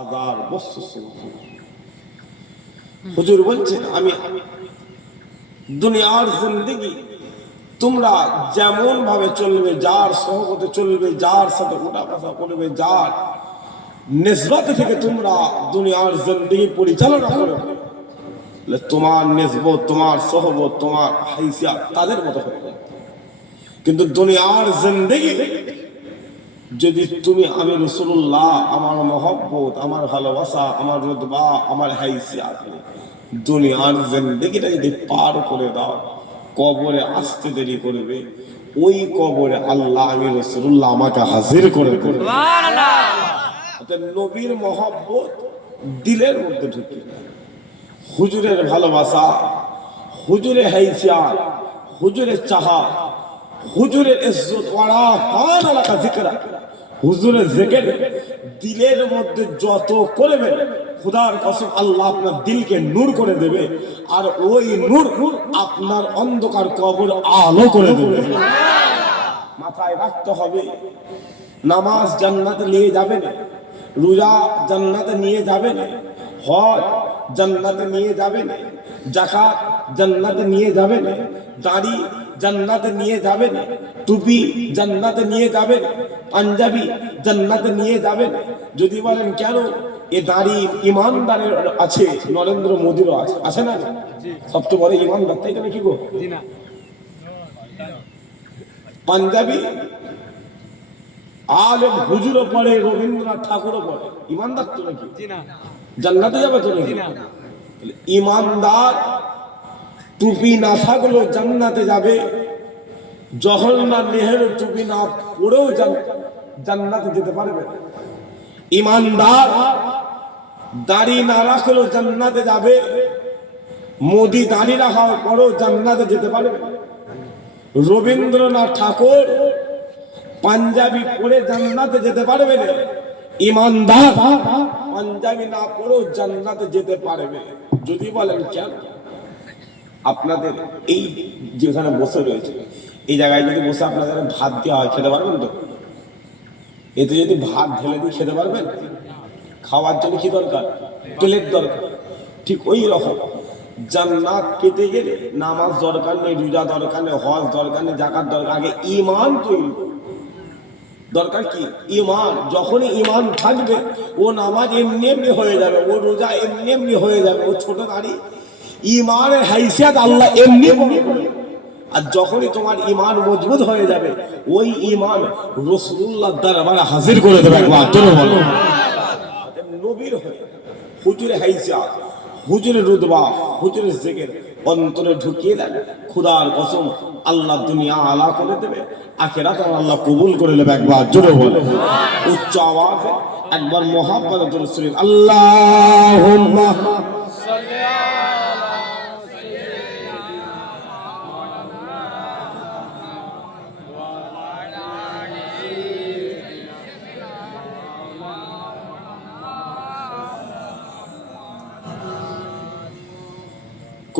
হাজার বছর হুজুর বলছেন আমি দুনিয়ার জিন্দেগি তোমরা যেমন ভাবে চলবে, যার সহবতে চলবে, যার সাথে উঠা বসা করবে, যার নিসবত থেকে তোমরা দুনিয়ার জিন্দেগি পরিচালনা করবে, তোমার নিসবত, তোমার সহবত, তোমার হাইসিয়াত তাদের মতো হবে। কিন্তু দুনিয়ার জিন্দেগি যদি তুমি আমি রাসূলুল্লাহ, আমার মহব্বত, আমার ভালোবাসা, আমার রুতবা, আমার হাইসিয়াত, দুনিয়ার জিন্দেগিটা যদি পার করে দাও, কবরে আসতে দেরি করবে, ওই কবরে আল্লাহ আমি রাসূলুল্লাহ আমাকে হাজির করে দেবে। সুবহানাল্লাহ। নবীর মহব্বত দিলের মধ্যে ঢুকে, হুজুরের ভালোবাসা, হুজুরের হাইসিয়াত, হুজুরের চাহা, হুজুরের ইজ্জত ওয়ারা কান আলাকা যিকরা, হুজুরের জিকির দিলের মধ্যে যত করবেন, খোদার কসম আল্লাহ আপনার দিলকে নূর করে দেবে, আর ওই নূর আপনার অন্ধকার কবর আলো করে দেবে। মাথায় রাখতে হবে, নামাজ জান্নাতে নিয়ে যাবে না, রোজা জান্নাতে নিয়ে যাবে না, হজ জান্নাতে নিয়ে যাবে না, যাকাত জান্নাতে নিয়ে যাবে না, দাড়ি জান্নাতে নিয়ে যাবে না, টুপি জান্নাতে নিয়ে যাবে না, পাঞ্জাবি জান্নাতে নিয়ে যাবে না। যদি বলেন কেন, এ দাড়ি ইমানদারের আছে, নরেন্দ্র মোদীরও আছে, আছে না? সবচেয়ে বড় ইমানদার, তাই তো নাকি গো? পাঞ্জাবি আলেম হুজুরও পড়ে, রবীন্দ্রনাথ ঠাকুরও পড়ে, ইমানদার তো নাকি? জান্নাতে যাবে তো নাকি? ইমানদার টুপি না থাকলেও জান্নাতে যাবে, জওহরলাল নেহেরু টুপি না পরেও জান্নাতে যেতে পারবে। ইমানদার দাড়ি না রাখলেও জান্নাতে যাবে, মোদি দাড়ি রাখার পরেও জান্নাতে যেতে পারবে। রবীন্দ্রনাথ ঠাকুর পাঞ্জাবি পরে জান্নাতে যেতে পারবে না, ইমানদার পাঞ্জাবি না পরেও জান্নাতে যেতে পারবে। যদি বলেন কেন, আপনাদের এই যেখানে বসে রয়েছে এই জায়গায় যদি বসে আপনাদের ভাত দেওয়া হয়, খেতে পারবেন তো? এতে যদি ভাত ঢেলে দিয়ে খেতে পারবেন? খাওয়ার জন্য কি দরকার? প্লেট দরকার। ঠিক ওই রকম জান্নাত পেতে গেলে নামাজ দরকার নেই, রোজা দরকার নেই, হজ দরকার নেই, যাকাত দরকার, আগে ঈমান তৈরি দরকার। কি ঈমান? যখনই ঈমান থাকবে, ও নামাজ এমনি এমনি হয়ে যাবে, ও রোজা এমনি এমনি হয়ে যাবে, ও ছোট দাড়ি ঈমানের হাইসিয়াত আল্লাহ এমনি বলবে। আর যখনই তোমার ঈমান মজবুত হয়ে যাবে, ওই ঈমান রাসূলুল্লাহর দরবারে হাজির করে দেবে। একবার জোরে বলো নবীর হয়ে হুজুরের হাইসিয়াত, হুজুরের রুতবা, হুজুরের জিকির অন্তরে ঢুকিয়ে দেবে, খোদার কসম আল্লাহ দুনিয়া আলা করে দেবে, আখিরাত আল্লাহ কবুল করে নেবে। একবার জোরে বলো উচ্চ আওয়াজে, একবার মুহাব্বত জোরে সুরে আল্লাহুম্মা সাল্লি আলা সাইয়্যিদিনা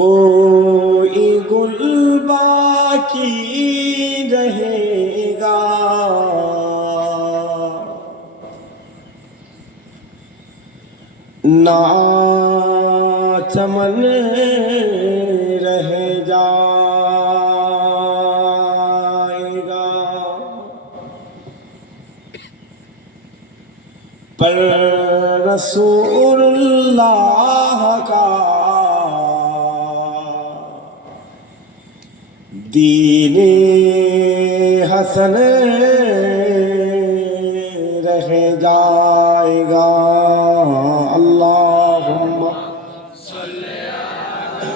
कोई गुल बाकी रहेगा, ना चमन रह जाएगा, पर रसूलुल्लाह का दीने हसन रह जाएगा। अल्लाहुम्मा सल्ली अला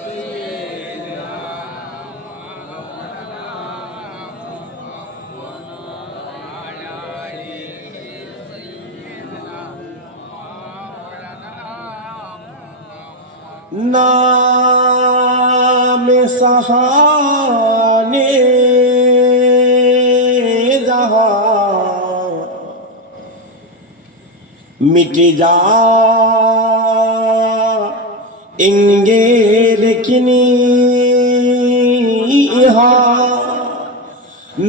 सय्यिदिना नाम सहाने जहां मिट जाएंगे, लेकिन यहाँ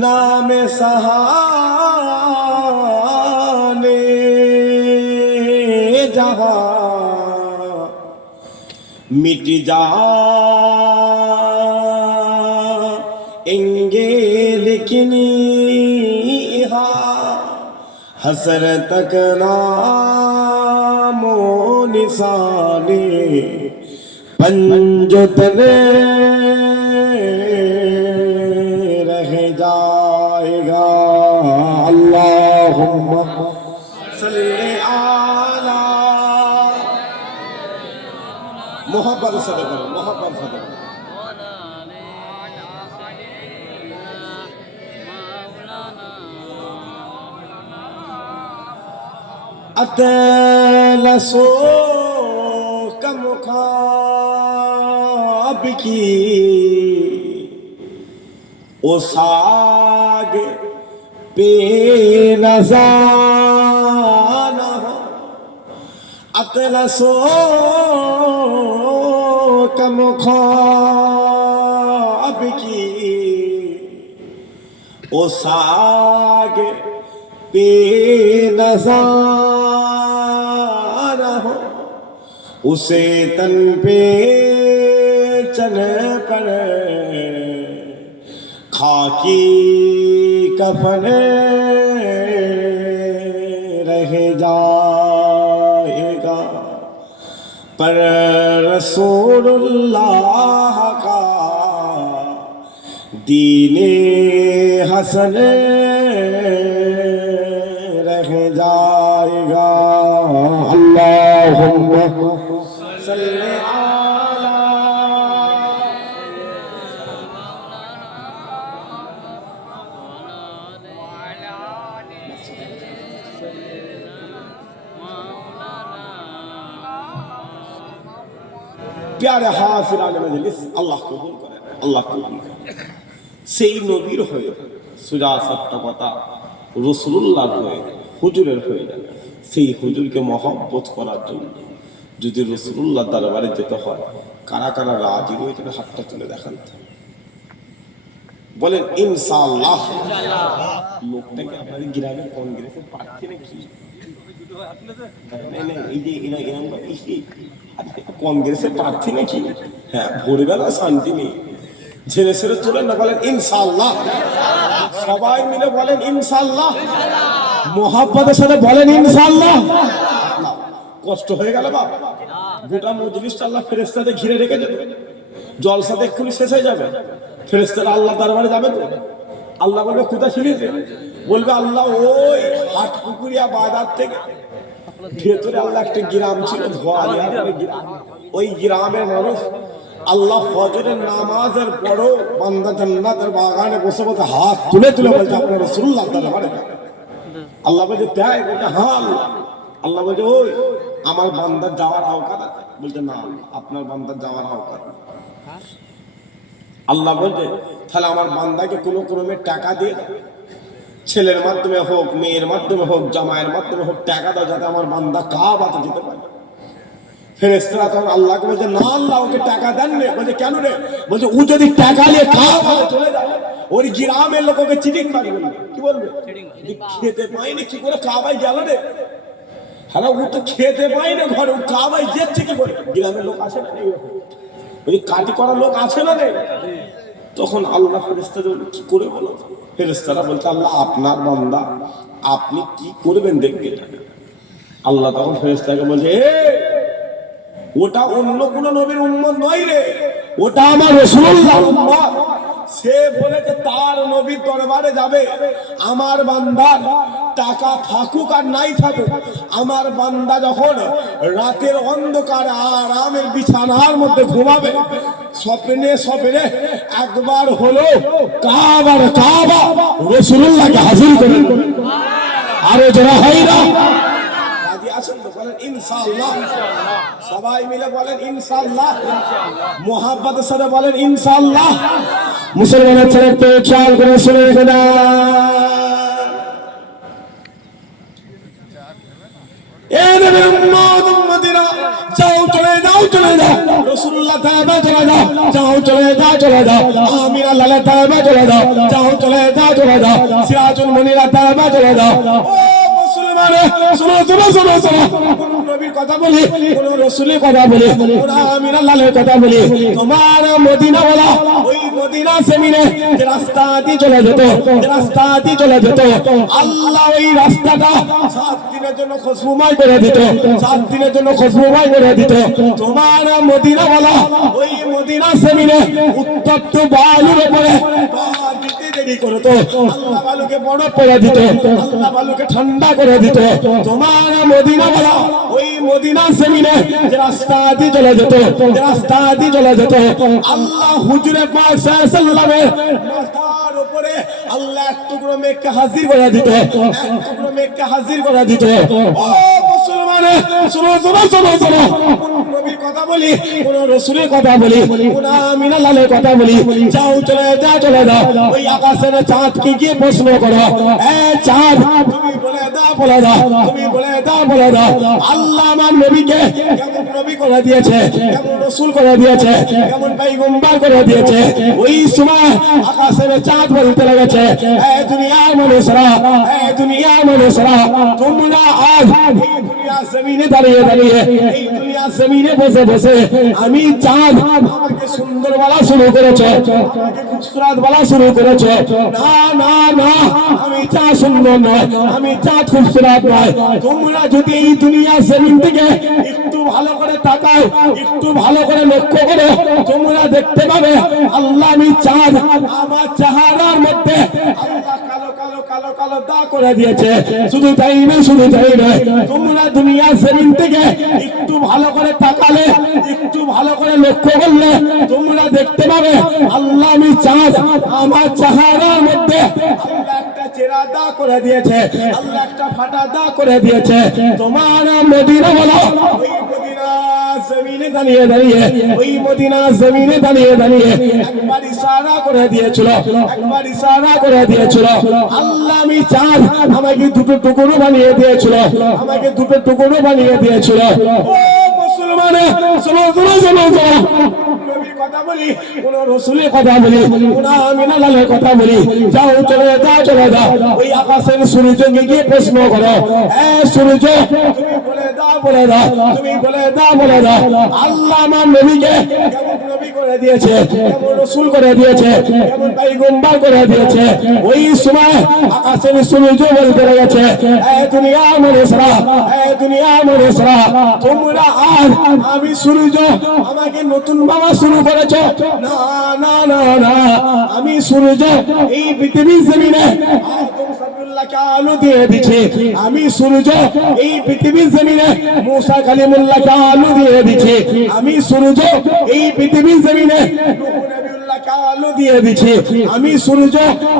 नाम सहाने जहां मिट जाएंगे लेकिन हसरत तक नामो निशाने पंजतने रह जाएगा। अल्लाहुम्मा सल्ली आला मोहब्बत से करो, मोहब्बत से करो। अतलसो कमुखाब की ओ साग पे नजाना हो। अतलसो कमुखाब की ओ साग पे नज़ारा हो। उसे तन पे चन पर खाकी कफन रह जाएगा। पर रसूलुल्लाह का दीने हसन रह जाएगा। अल्लाहुम्मा सल्ली आला प्यारे हाजिरान मजलिस, अल्लाह कबूल करें, अल्लाह कबूल करें। সেই নবীর হয়ে সুজা সত্য কথা রাসূলুল্লাহ হয়ে হুজুরের হয়ে যাবে। সেই হুজুরকে মহব্বত করার জন্য যদি রাসূলুল্লাহ দরবারে যেতে হয়, কারা কারা রাজি রয়েছে হাতটা তুলে দেখান, বলেন ইনশাআল্লাহ। লোকটা কি আপনাদের গ্রামের কংগ্রেসের প্রার্থী নাকি? কংগ্রেসের প্রার্থী নাকি? হ্যাঁ, ভোরবেলা শান্তি নেই, ঝেড়ে ছেড়ে চলেন না, বলেন ইনশাআল্লাহ। সবাই মিলে বলেন ইনশাআল্লাহ, মোহাব্বতের সাথে বলেন ইনশাআল্লাহ। কষ্ট হয়ে গেল বাবা, গোটা মজলিসটা আল্লাহ ফেরেশতাদের ঘিরে রেখেছে, জলসাতে এক্ষুনি শেষ হয়ে যাবে। ফেরেশতারা আল্লাহ দরবারে যাবে তো, আল্লাহ বলবে কোথায় ছিলিস? বলবে আল্লাহ ওই হাটপুকুরিয়া বাজার থেকে ভেতরে আল্লাহ একটা গ্রাম ছিল, ওই গ্রামের মানুষ আল্লাহ ফজরের নামাজের পরও বান্দা জান্নাতের বাগানে বসে বসে হাত তুলে তুলে বলছে আপনার রাসূলুল্লাহ দরবারে। আল্লাহ বলছে তাই? বলছে হ্যাঁ আল্লাহ। আল্লাহ বলছে ওই আমার বান্দার যাওয়ার আওকাত আছে? বলছে না, আপনার বান্দার যাওয়ার আওকাত। আল্লাহ বলছে তাহলে আমার বান্দাকে কোনো ক্রমে টাকা দিয়ে দাও, ছেলের মাধ্যমে হোক, মেয়ের মাধ্যমে হোক, জামাইয়ের মাধ্যমে হোক, টাকা দাও যাতে আমার বান্দা কাবাতে যেতে পারে। ফেরেশতারা তখন আল্লাহকে বলছে না আল্লাহ ওকে টাকা দেন রে। বলছে কেন রে? বলছে ও যদি টাকা নিয়ে কাবাতে চলে যায়, ওর গ্রামের লোক ওকে চিটিং মারবে। কি বলবে? খেতে পাইনি কি করে কাবায় গেল রে? হ্যাঁ, ও তো খেতে পাইনি ঘরে, ও কাবায় যাচ্ছে কি করে? গ্রামের লোক আছে না ওই কাটি করার লোক আছে না রে? তখন আল্লাহ ফেরেশতাদের কি করে বলো? ফেরেশতারা বলছে আল্লাহ আপনার বান্দা, আপনি কি করবেন দেখবেন। আল্লাহ তখন ফেরেশতাকে বলছে ওটা অন্য কোন নবীর উম্মত নয় রে, ওটা আমার রাসূলুল্লাহর উম্মত। সে বলেছে তার নবীর দরবারে যাবে, আমার বান্দার টাকা থাকুক আর নাই থাকুক, আমার বান্দা যখন রাতের অন্ধকারে আরামের বিছানার মধ্যে ঘুমাবে, স্বপ্নে স্বপ্নে একবার হলো কাবার কাবা রাসূলুল্লাহকে হাজির করেন। আরে যারা হয় না রাজি আছেন তো বলেন ইনশাআল্লাহ। সবাই মিলে বলেন ইনশাআল্লাহ, মোহাব্বতের সাথে বলেন ইনশাআল্লাহ। মুসলমানের ছেলেকে খেয়াল করে শুনে রেখে না, যাও চলে যাও চলে যাও, রাসূলুল্লাহ তাআবা চলে যাও, যাও চলে যাও চলে যাও, আমিরা লালা তাআবা চলে যাও, যাও চলে যাও চলে যাও, সিরাজুল মুনিরা তাআবা চলে যাও। ও মুসলমান শুনো শুনো শুনো শুনো, নবীর কথা বলি, কোন রসুলের কথা বলি, কোন আমিনা লালের কথা বলি, তোমার মদিনা বলা ওই মদিনা জমিনে যে রাস্তা দিয়ে চলে যেত, যে রাস্তা দিয়ে চলে যেত, আল্লাহ ওই রাস্তাটা 7 দিনের জন্য খুশবুময় করে দিত, 7 দিনের জন্য খুশবুময় করে দিত। তোমার মদিনা বলা ওই মদিনা জমিনে উত্তপ্ত বালুর উপরে পা দিতে দেরি করত, আল্লাহ বালুকে বরফ করে দিত, আল্লাহ বালুকে ঠান্ডা করে দিত। তোমার মদিনা বলা ওই মদিনা জমিনে যে রাস্তা দিয়ে চলে যেত, যে রাস্তা দিয়ে চলে যেত, আল্লাহ হুজুরে পাক সাল্লাল্লাহু আলাইহি মাথার উপরে আল্লাহ এক টুকরো মেঘকে হাজির করে দিত, এক টুকরো মেঘকে হাজির করে দিত। ও মুসলমান, শোনো শোনো শোনো শোনো, কোন নবীর কথা বলি, কোন রাসূলের কথা বলি, কোন আমিনা লালের কথা বলি, যাও চলে যাও চলে যাও ওই আকাশের চাঁদকে গিয়ে প্রশ্ন করো, এ চাঁদ তুমি বলে দাও বলে দাও, তুমি বলে দাও বলে দাও, আল্লাহ আমার নবীকে কেমন নবী করে দিয়েছে, কেমন রাসূল করে দিয়েছে, কেমন পয়গম্বর করে দিয়েছে। ওই সময় আকাশের চাঁদ বলতে লেগেছে, এ দুনিয়ার মানুষরা, এ দুনিয়ার মানুষরা, তোমরা আজ এই দুনিয়া জমিনে দাঁড়িয়ে দাঁড়িয়ে, এই দুনিয়া জমিনে বসে বসে আমি চাঁদ আমাকে সুন্দর বলা শুরু করেছে, আমাকে খুবসুরত বলা শুরু করেছে। না না না, আমি চাঁদ সুন্দর নয়, আমি চাঁদ খুবসুরত নয়। তোমরা যদি এই দুনিয়া জমিন থেকে একটু ভালো করে তাকাও, একটু ভালো করে লক্ষ্য করো, তোমরা দেখতে পাবে আল্লাহ আমি চাঁদ আমার চেহারার মধ্যে আল্লাহ কালো কালো কালো কালো দাগ করে দিয়েছে। শুধু তাই না, শুধু তাই নয়, তোমরা দুনিয়া জমিন থেকে একটু ভালো করে তাকালে, একটু ভালো করে লক্ষ্য করলে তোমরা দেখতে পাবে আল্লাহ আমি চাঁদ আমার চেহারার মধ্যে আল্লাহ একটা চেরা দাগ করে দিয়েছে, আল্লাহ একটা ফাটা দাগ করে দিয়েছে। তোমার মদিনা বলো ওই মদিনা জমিনে দাঁড়িয়ে দাঁড়িয়ে, ওই মদিনা জমিনে দাঁড়িয়ে দাঁড়িয়ে একবার ইশারা করে দিয়েছিল, একবার ইশারা করে দিয়েছিল, আল্লাহ আমি চাঁদ আমাকে দুটো টুকরো বানিয়ে দিয়েছিল, আমাকে দুটো টুকরো বানিয়ে দিয়েছিল। ও মুসলমান, শোনো শোনো শোনো শোনো, নবীর কথা বলি, কোন রাসূলের কথা বলি, কোন আমিনা লালের কথা বলি, যাও চলে যাও চলে যাও ওই আকাশের সূর্যকে গিয়ে প্রশ্ন করো, এ সূর্য তুমি বলে দাও বলে দাও, তুমি বলে দাও বলে দাও, আল্লাহ আমার নবীকে কেমন নবী করে দিয়েছে, কেমন রাসূল করে দিয়েছে, কেমন পয়গম্বর করে দিয়েছে। ওই সময় আকাশের সূর্য বলতে লেগেছে, এ দুনিয়ার মানুষরা, এ দুনিয়ার মানুষরা, তোমরা আজ আমি সূর্য আমাকে নতুন ভাবা শুরু করেছ। না না না না, আমি সূর্য এই পৃথিবীর জমিনে আদম সাবিউল্লাহকে আলো দিয়ে দিয়েছি, আমি সূর্য এই পৃথিবীর জমিনে মুসা কালিমুল্লাহকে আলো দিয়ে দিয়েছি, আমি সূর্য এই পৃথিবীর জমিনে নূহ নবিউল্লাহকে আলো দিয়ে দিয়েছি, আমি সূর্য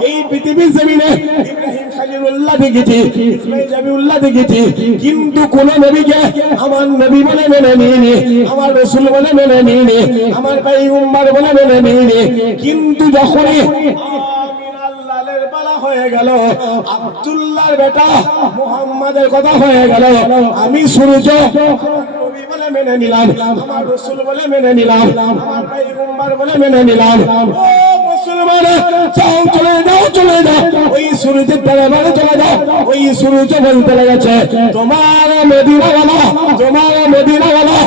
এই পৃথিবীর জমিনে ইব্রাহিম খলিলুল্লাহ দেখেছি, ইসমাঈল নবিউল্লাহ দেখেছি। কিন্তু কোন নবীকে আমার নবী বলে মেনে নিইনি, আমার রাসূল বলে মেনে নিইনি, আমার পয়গম্বর বলে মেনে নিইনি। কিন্তু যখনই আমিনার লালের বেলা হয়ে গেল, আব্দুল্লাহর বেটা মুহাম্মাদের কথা হয়ে গেল, আমি সূর্য আমার নবী বলে মেনে নিলাম, আমার রাসূল বলে মেনে নিলাম, আমার পয়গম্বর বলে মেনে নিলাম। ও মুসলমান, যাও চলে যাও চলে যাও ওই সূর্যের দরবারে চলে যাও। ওই সূর্য বলতে লেগেছে, তোমার মদিনা ওয়ালা, তোমার মদিনা ওয়ালা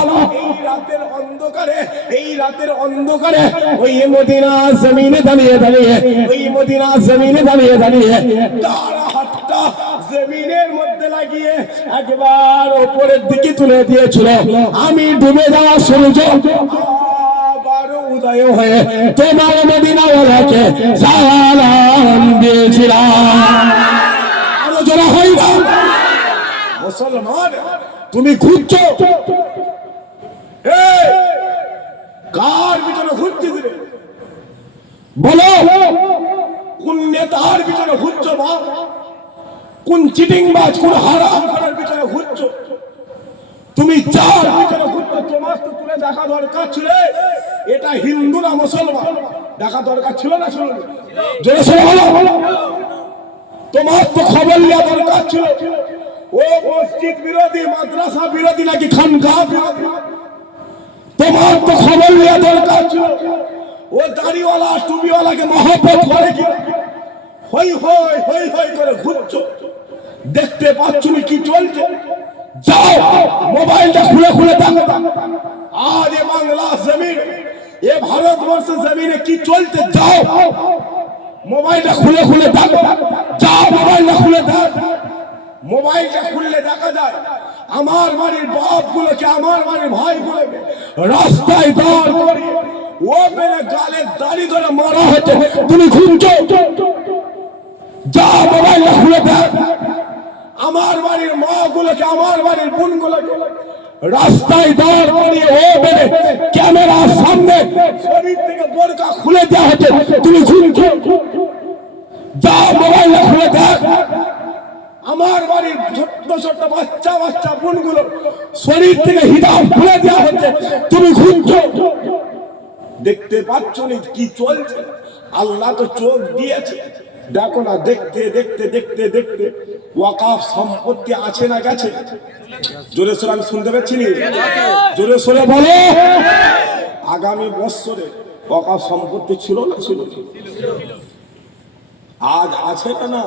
এই রাতের অন্ধকারে, এই রাতের অন্ধকারে ওই মদিনা জমিনে দাঁড়িয়ে দাঁড়িয়ে, ওই মদিনা জমিনে দাঁড়িয়ে দাঁড়িয়ে তার হাতটা জমিনের মধ্যে লাগিয়ে একবার উপরের দিকে তুলে দিয়েছিল। আমি ডুবে যাওয়া সূর্য আবারও উদয় হয়ে তোমার মদিনা ওয়ালাকে সালাম দিয়েছিলাম। আলোচনা হয় না? মুসলমান, তুমি খুঁজছো কার পিছনে ঘুরছিস রে? বলো, কোন নেতার পিছনে ঘুরছো? বাপ, কোন চিটিংবাজ, কোন হারাম করার পিছনে ঘুরছো? তুমি চার পিছনে ঘুরছো, তোমার তো তুলে দেখা দরকার ছিল এটা হিন্দু না মুসলমান, দেখা দরকার ছিল না? ছিল জোরে সরে বলো, তোমার তো খবর নেওয়া দরকার ছিল ও মসজিদ বিরোধী, মাদ্রাসা বিরোধী নাকি খানকা বিরোধী। তোমার তো খবর নেওয়া দরকার ছিল ও দাড়িওয়ালা টুপিওয়ালাকে মহব্বত করে কি হই হই হই হই করে ঘুরছো। দেখতে পাচ্ছ কি চলছে? যাও মোবাইলটা আজ এ বাংলা জমিন, এ ভারতবর্ষের জমিনে কি চলতে, যাও মোবাইলটা খুলে খুলে দেখো, যাও মোবাইলটা খুলে দেখ, মোবাইলটা খুললে দেখা যায় আমার বাড়ির বাপ গুলোকে, আমার বাড়ির ভাই গুলোকে রাস্তায় দাঁড় করিয়ে ও মেরে গালে দাড়ি ধরে মারা হচ্ছে, তুমি ঘুমছো? যা মোবাইলটা খুলে দেখ, আমার বাড়ির মা গুলোকে, আমার বাড়ির বোন গুলোকে রাস্তায় দাঁড় করিয়ে ও মেরে ক্যামেরার সামনে শরীর থেকে বোরকা খুলে দেওয়া হচ্ছে, তুমি ঘুমছো? যা মোবাইলটা খুলে দেখ, আমার বাড়ির ছোট্ট ছোট্ট বাচ্চা বাচ্চা বোনগুলো শরীর থেকে হিজাব খুলে দেওয়া হচ্ছে, তুমি ঘুরছো? দেখতে পাচ্ছ না কি চলছে? আল্লাহ তো চোখ দিয়েছে, দেখো না, দেখতে দেখতে দেখতে দেখতে ওয়াকাফ সম্পত্তি আছে না গেছে? জোরে সোরে আমি শুনতে পাচ্ছি না, জোরে সোরে বলো। আগামী বছরে ওয়াকাফ সম্পত্তি ছিল না, ছিল আজ আছে না?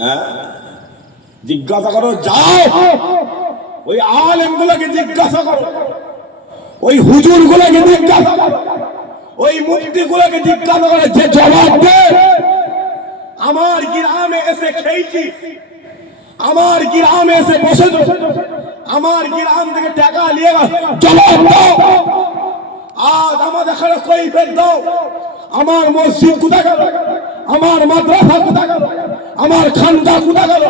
হ্যাঁ, জিজ্ঞাসা করো, যাও ওই আলেম গুলোকে জিজ্ঞাসা করো, ওই হুজুর গুলোকে জিজ্ঞাসা করো, ওই মুফতি গুলোকে জিজ্ঞাসা করে, যে জবাব দে। আমার গ্রামে এসে খেয়েছি, আমার গ্রামে এসে বসে, আমার গ্রাম থেকে টাকা নিয়ে জবাব দাও। আজ আমাদের এখানে কৈফিয়ত দাও, আমার মসজিদ কোথায় গেল, আমার মাদ্রাসা কোথায় গেল, আমার খানকা কোথায় গেল,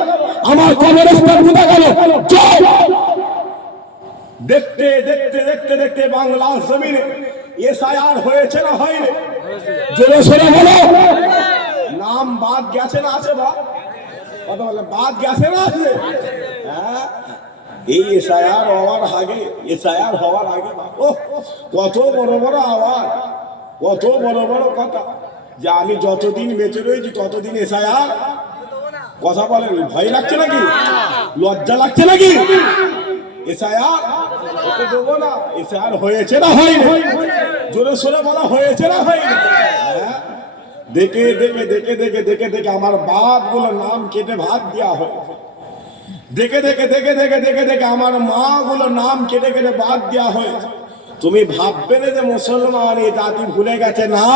আমার কবরস্থান কোথায় গেল? দেখতে দেখতে দেখতে দেখতে বাংলা জমিনে এসআইআর হয়েছে না হয়নি? জোরে সোরে বলো। নাম বাদ গেছে না আছে? বা কথা বলে বাদ গেছে না আছে? হ্যাঁ, এই এসআইআর হওয়ার আগে, এসআইআর হওয়ার আগে ও কত বড় বড় আওয়াজ, কত বড় বড় কথা, যে আমি যতদিন বেঁচে রয়েছি ততদিন এসআইআর। কথা বলেন, ভয় লাগছে নাকি? লজ্জা লাগছে নাকি? এসআইআর ওকে দেবো না। এসআইআর হয়েছে না হয়নি? জোরে সোরে বলা, হয়েছে না হয়নি? হ্যাঁ, দেখে দেখে দেখে দেখে দেখে দেখে আমার বাপ গুলো নাম কেটে ভাগ দেওয়া হয়, দেখে দেখে দেখে দেখে দেখে দেখে আমার মা গুলো নাম কেটে কেটে বাদ দেওয়া হয়েছে। তুমি ভাববে না যে মুসলমান এই জাতি ভুলে গেছে, না।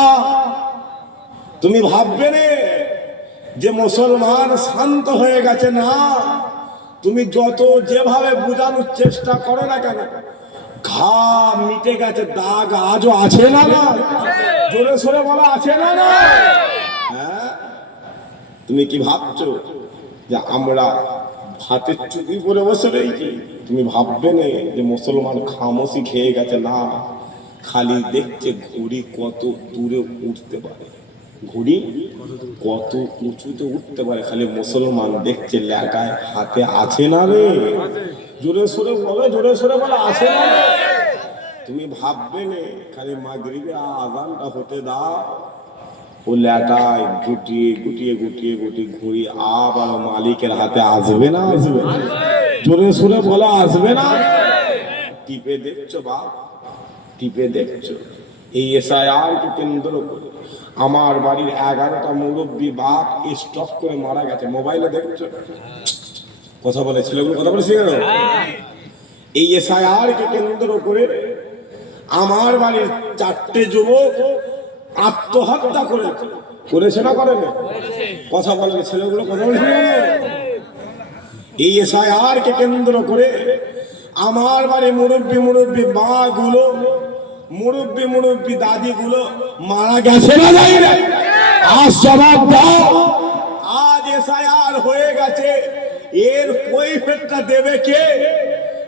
তুমি ভাববে না যে মুসলমান শান্ত হয়ে গেছে, না। তুমি যত যেভাবে বোঝানোর চেষ্টা করো না কেন, ঘা মিটে গেছে, দাগ আজও আছে না? না, জোরে সোরে বলা, আছে না? না, হ্যাঁ। তুমি কি ভাবছো যে আমরা হাতে চুপি করে বসে রয়েছি? তুমি ভাববে না যে মুসলমান খামোশি খেয়ে গেছে, না। খালি দেখছে ঘুড়ি কত দূরে উঠতে পারে, ঘুড়ি কত উঁচুতে উঠতে পারে, খালি মুসলমান দেখছে লেখায় হাতে আছে না রে? জোরে সোরে বলে, জোরে সোরে বলে, আছে না? তুমি ভাববে না খালি মাগরিবের আযানটা হতে দাও, ও লেখায় গুটিয়ে গুটিয়ে গুটিয়ে গুটিয়ে ঘুড়ি আবার মালিকের হাতে আসবে না? আসবে। জোরে সোরে বলে, আসবে না? টিপে দেখছো বাপ, টিপে দেখছো। এই এসআইআর কে কেন্দ্র করে আমার বাড়ির 11টা মুরব্বী বাপ স্টক করে মারা গেছে। মোবাইলে দেখছো, কথা বলে ছেলেগুলো কথা বলে শিখে গেল। এই এসআইআর কে কেন্দ্র করে আমার বাড়ির 4টে যুবক আত্মহত্যা করেছে না করেনি? কথা বলে ছেলেগুলো কথা বলে শিখে গেল। এই এসআইআর কে কেন্দ্র করে আমার বাড়ি মুরব্বী মুরব্বী মা গুলো, মুরব্বী মুরব্বী দাদি গুলো মারা গেছে না যাই না? আজ জবাব দাও। আজ এসআইআর হয়ে গেছে, এর কৈফিয়তটা দেবে কে?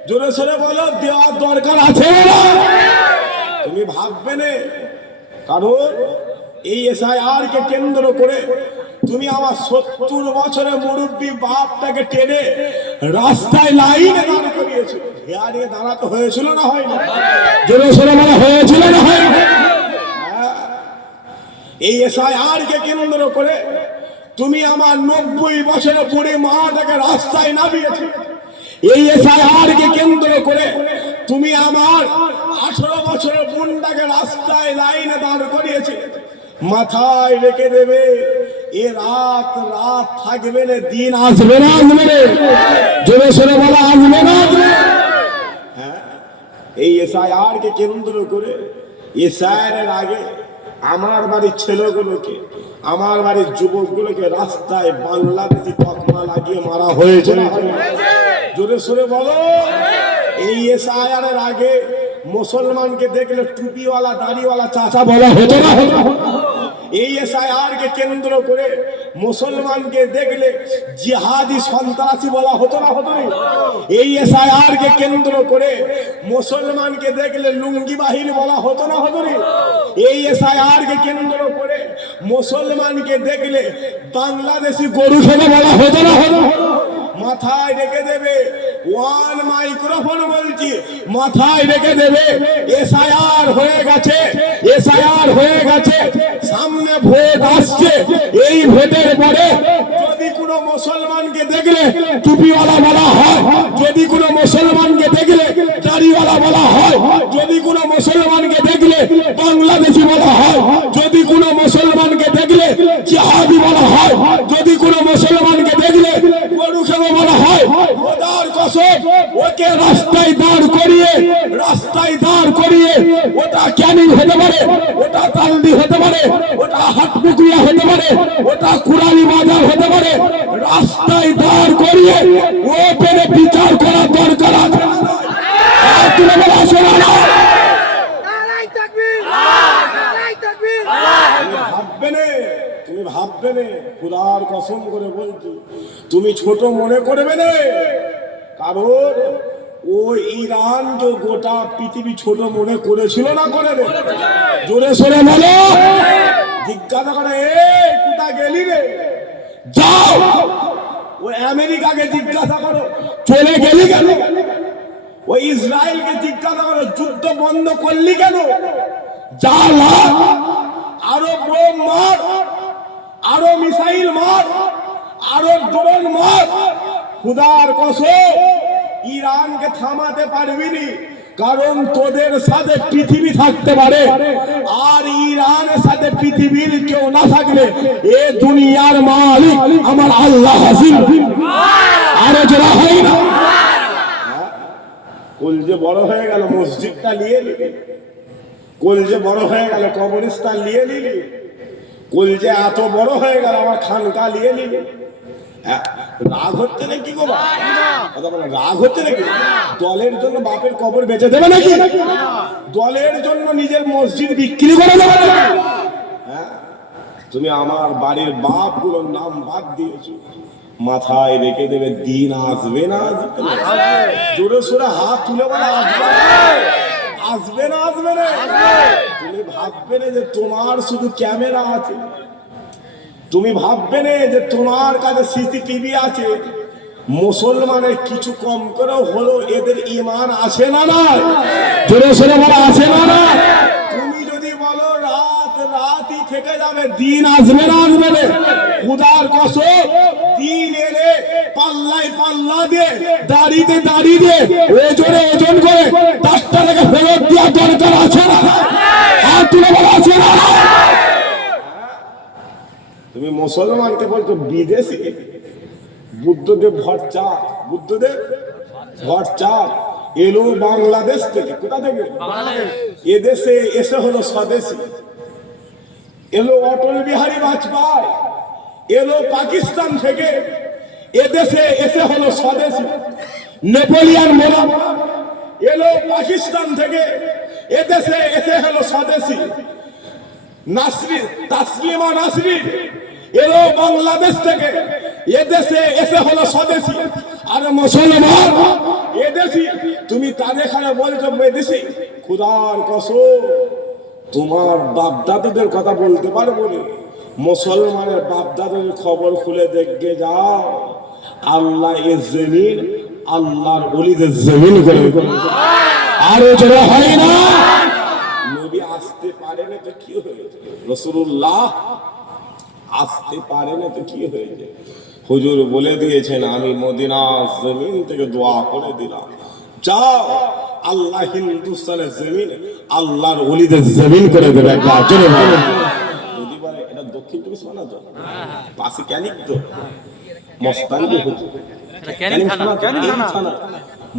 জোরে সোরে বলো, দেওয়ার দরকার আছে না? তুমি ভাববে না, কারণ এই এসআইআর কে কেন্দ্র করে তুমি আমার 70 বছরের মুরব্বী বাপটাকে টেনে রাস্তায় লাইনে দাঁড় করিয়েছো। হেয়ারে দাঁড়াতে হয়েছিল না হয়নি? জোরে সোরে বলা, হয়েছিল না হয়নি? এই এসআইআর কে কেন্দ্র করে তুমি আমার 90 বছরের বুড়ি মাটাকে রাস্তায় নামিয়েছো। এই এসআইআর কে কেন্দ্র করে তুমি আমার 18 বছরের বোনটাকে রাস্তায় লাইনে দাঁড় করিয়েছো। মাথায় রেখে দেবে, এ রাত রাত থাকবে না, দিন আসবে না? আসবে না? জোরে সোরে বলা, আসবে না? হ্যাঁ, এই এসআইআর কে কেন্দ্র করে এসআইআর এর আগে আমার বাড়ির ছেলেগুলোকে, আমার বাড়ির যুবকগুলোকে রাস্তায় বাংলাদেশি তকমা লাগিয়ে মারা হয়েছে না? জোরে সোরে বলো। এই এসআইআর এর আগে মুসলমানকে দেখলে টুপিওয়ালা দাড়িওয়ালা চাচা বলা হতো না? এই এসআইআর কে কেন্দ্র করে মুসলমানকে দেখলে জিহাদি সন্ত্রাসী বলা হতো না? হতো না? এই এসআইআর কে কেন্দ্র করে মুসলমানকে দেখলে লুঙ্গি বাহিনী বলা হতো না? হতো না? এই এসআইআর কে কেন্দ্র করে মুসলমানকে দেখলে বাংলাদেশি গরু খেলা বলা হতো না? হতো না? মাথায় রেখে দেবে, ওয়ান মাইক্রোফোন বলছি, মাথায় রেখে দেবে। এসআইআর হয়ে গেছে, এসআইআর হয়ে গেছে, সামনে ভোট আসছে। এই ভোটের পরে যদি কোনো মুসলমানকে দেখলে টুপিওয়ালা বলা হয়, যদি কোনো মুসলমানকে দেখলে দাড়িওয়ালা বলা হয়, যদি কোনো মুসলমানকে দেখলে বাংলাদেশি বলা হয়, যদি কোনো মুসলমানকে দেখলে জিহাদি বলা হয়, যদি কোনো মুসলমানকে দেখলে গরু খেলা বলা হয়, খোদার কসম ওকে রাস্তায় দাঁড় করিয়ে, রাস্তায় দাঁড় করিয়ে, ওটা ক্যানিং হতে পারে, ওটা তালদি হতে পারে, ওটা হাটপুকুরিয়া হতে পারে, ওটা কুরালি বাজার হতে পারে, রাস্তায় দাঁড় করিয়ে ও পেরে বিচার করা দরকার আছে। আর তুলে বলা আসে না। ভাববে না, তুমি ভাববে না, খোদার কসম করে বলছি, তুমি ছোট মনে করবে না। কারণ ও ইরান তো গোটা পৃথিবী ছোট মনে করেছিল না? করে রে, জোরে সোরে বলো। জিজ্ঞাসা করে, এ কোথা গেলি রে? যাও ও আমেরিকাকে জিজ্ঞাসা করো চলে গেলি কেন? ওই ইসরায়েলকে জিজ্ঞাসা করো যুদ্ধ বন্ধ করলি কেন? যা আরো বোম মার, আরো মিসাইল মার, আরো ড্রোন মার। খুদার কসম ইরানকে থামাতে পারবি নি, কারণ তোদের সাথে পৃথিবী থাকতে পারে, আর ইরানের সাথে পৃথিবীর কেউ না থাকলে এ দুনিয়ার মালিক আমার আল্লাহ হাসিন। আরো জোরা হয় না? কলজে বড় হয়ে গেল, মসজিদটা নিয়ে নিবি। কলজে বড় হয়ে গেল, কবরস্থান নিয়ে নিবি। কলজে এত বড় হয়ে গেল, আমার খানকা নিয়ে নিবি। রাগ হচ্ছে নাকি গো? কথা বলো, রাগ হচ্ছে নাকি? দলের জন্য বাপের কবর বেচে দেবে নাকি? দলের জন্য নিজের মসজিদ বিক্রি করে দেবে নাকি? হ্যাঁ, তুমি আমার বাড়ির বাপ গুলোর নাম বাদ দিয়েছো, মাথায় রেখে দেবে দিন আসবে না? জোরে সোরে হাত তুলে বলে আসবে না? আসবে না? তুমি ভাববে না যে তোমার শুধু ক্যামেরা আছে, তুমি ভাববে না যে তোমার কাছে সিসিটিভি আছে। মুসলমানের কিছু কম করেও হলো এদের ঈমান আছে না? না জোরে সোরে বলা আছে না? না তুমি যদি বলো রাত রাতই থেকে যাবে, দিন আসবে না? আসবে না? খুদার কসম দিন এলে পাল্লায় পাল্লা দিয়ে, দাড়িতে দাড়ি দিয়ে, ওজনে ওজন করে 10টা টাকা ফেরত দেওয়া দরকার আছে না? আর তুলে বলা আছে না? তুমি মুসলমানকে বলছো বিদেশি। বুদ্ধদেব ভট্টাচার্য, বুদ্ধদেব ভট্টাচার্য এলো বাংলাদেশ থেকে। কোথা থেকে? এদেশে এসে হলো স্বদেশী। এলো অটল বিহারী বাজপেয়ী, এলো পাকিস্তান থেকে, এদেশে এসে হলো স্বদেশী। নেপোলিয়ান বোনাপার্ট এলো পাকিস্তান থেকে, এদেশে এসে হলো স্বদেশী। নাসরিন, তাসলিমা নাসরিন এলো বাংলাদেশ থেকে, এদেশে এসে হলো স্বদেশী। আর মুসলমান এদেশী, তুমি তাদের এখানে বলছো বিদেশি। খুদার কসম তোমার বাপ দাদুদের কথা বলতে পারবো না। মুসলমানের বাপ দাদুর খবর খুলে দেখবে যাও, আল্লাহ এর জমিন আল্লাহর ওলিদের জমিন করে। আরো জোরে হয় না? নবী আসতে পারে না তো কি হয়েছে? রাসূলুল্লাহ আসতে পারে না তো কি হয়েছে? হুজুর বলে দিয়েছেন, আমি মদিনার জমিন থেকে দোয়া করে দিলাম, যাও আল্লাহ হিন্দুস্তানের জমিন আল্লাহর ওলিদের জমিন করে দেবে। যদি বলে এটা দক্ষিণ চব্বিশ পরগনা তো পাশে ক্যানিং তো মস্তানি হুজুর, ক্যানিং থানা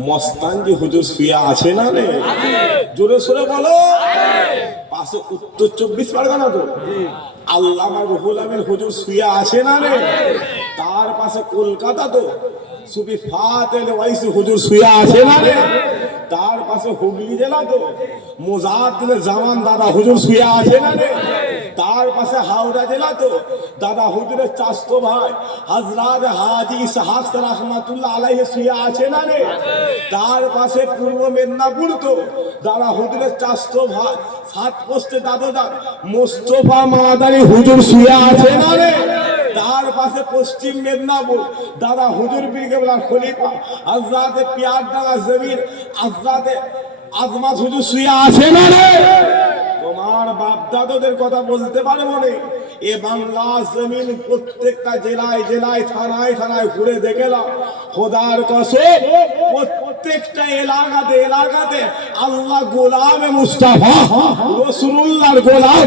মস্তানজি হুজুর শুয়ে আছে না রে? জোরে সোরে বলো। পাশে উত্তর 24 পরগনা তো আল্লামা রুহুল আমিন হুজুর শুয়ে আছে না রে? তার পাশে কলকাতা তো সুফি ফাতেল ওয়াইসি হুজুর শুয়ে আছে না রে? তার পাশে হুগলি জেলা তো মুজাদ্দিদ জামান দাদা হুজুর শুয়ে আছে না রে? তার পাশে হাওড়া জেলা তো দাদা হুজুরের চাচতো ভাই হযরত হাজী ইসহাক রাহমাতুল্লাহ আলাইহি শুয়ে আছে না রে? তার পাশে পূর্ব মেদিনীপুর তো দাদা হুজুরের চাচতো ভাই সাত পোস্টে দাদা মোস্তফা মাদানী হুজুর শুয়ে আছে না রে? তার পাশে পশ্চিম মেদিনীপুর দাদা হুজুর পীর কেবলার খলিফা হযরত পিয়ারডাঙ্গা জমির হযরত আজমাত হুজুর শুয়ে আছে না রে? তোমার বাপ দাদাদের কথা বলতে পারবো না। এ বাংলা জমিন প্রত্যেকটা জেলায় জেলায় থানায় থানায় ঘুরে দেখলাম, খোদার কসম প্রত্যেকটা এলাকাতে এলাকাতে আল্লাহ গোলামে মুস্তাফা রাসূলুল্লাহর গোলাম